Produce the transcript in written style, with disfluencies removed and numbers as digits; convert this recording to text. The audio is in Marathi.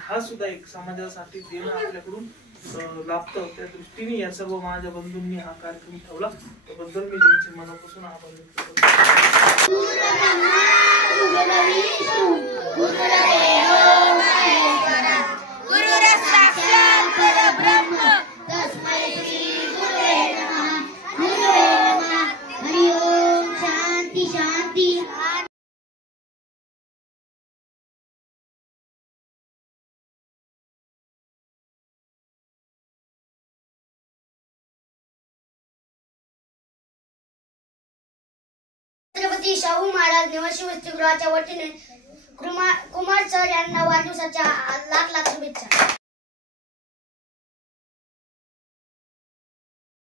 हा सुद्धा एक समाजासाठी देणं आपल्याकडून लागतं. त्या दृष्टीने या सर्व माझ्या बंधूंनी हा कार्यक्रम ठेवला, त्याबद्दल मी त्यांचे मनापासून आभार व्यक्त करतो. छत्रपती शाहू महाराज निवासी वसतिगृहाच्या वतीने कुमार सर यांना वाढदिवसाच्या लाख शुभेच्छा.